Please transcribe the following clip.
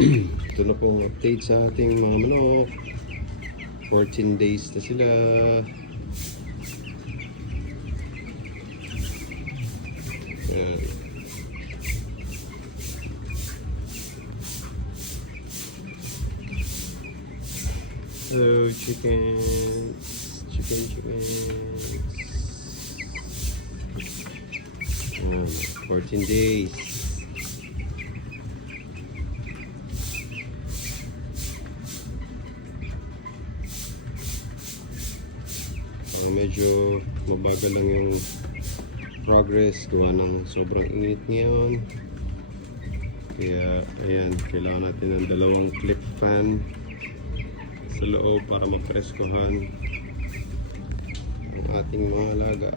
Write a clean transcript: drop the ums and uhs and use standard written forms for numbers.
Ito na pong update sa ating mga manok. 14 days na sila. Ayan. Hello chickens. Chickens. Ayan, 14 days. Medyo mabagal lang yung progress gawa ng sobrang init ngayon, kaya ayan, kailangan natin ng dalawang clip fan sa loob para mapreskohan ang ating mga alaga.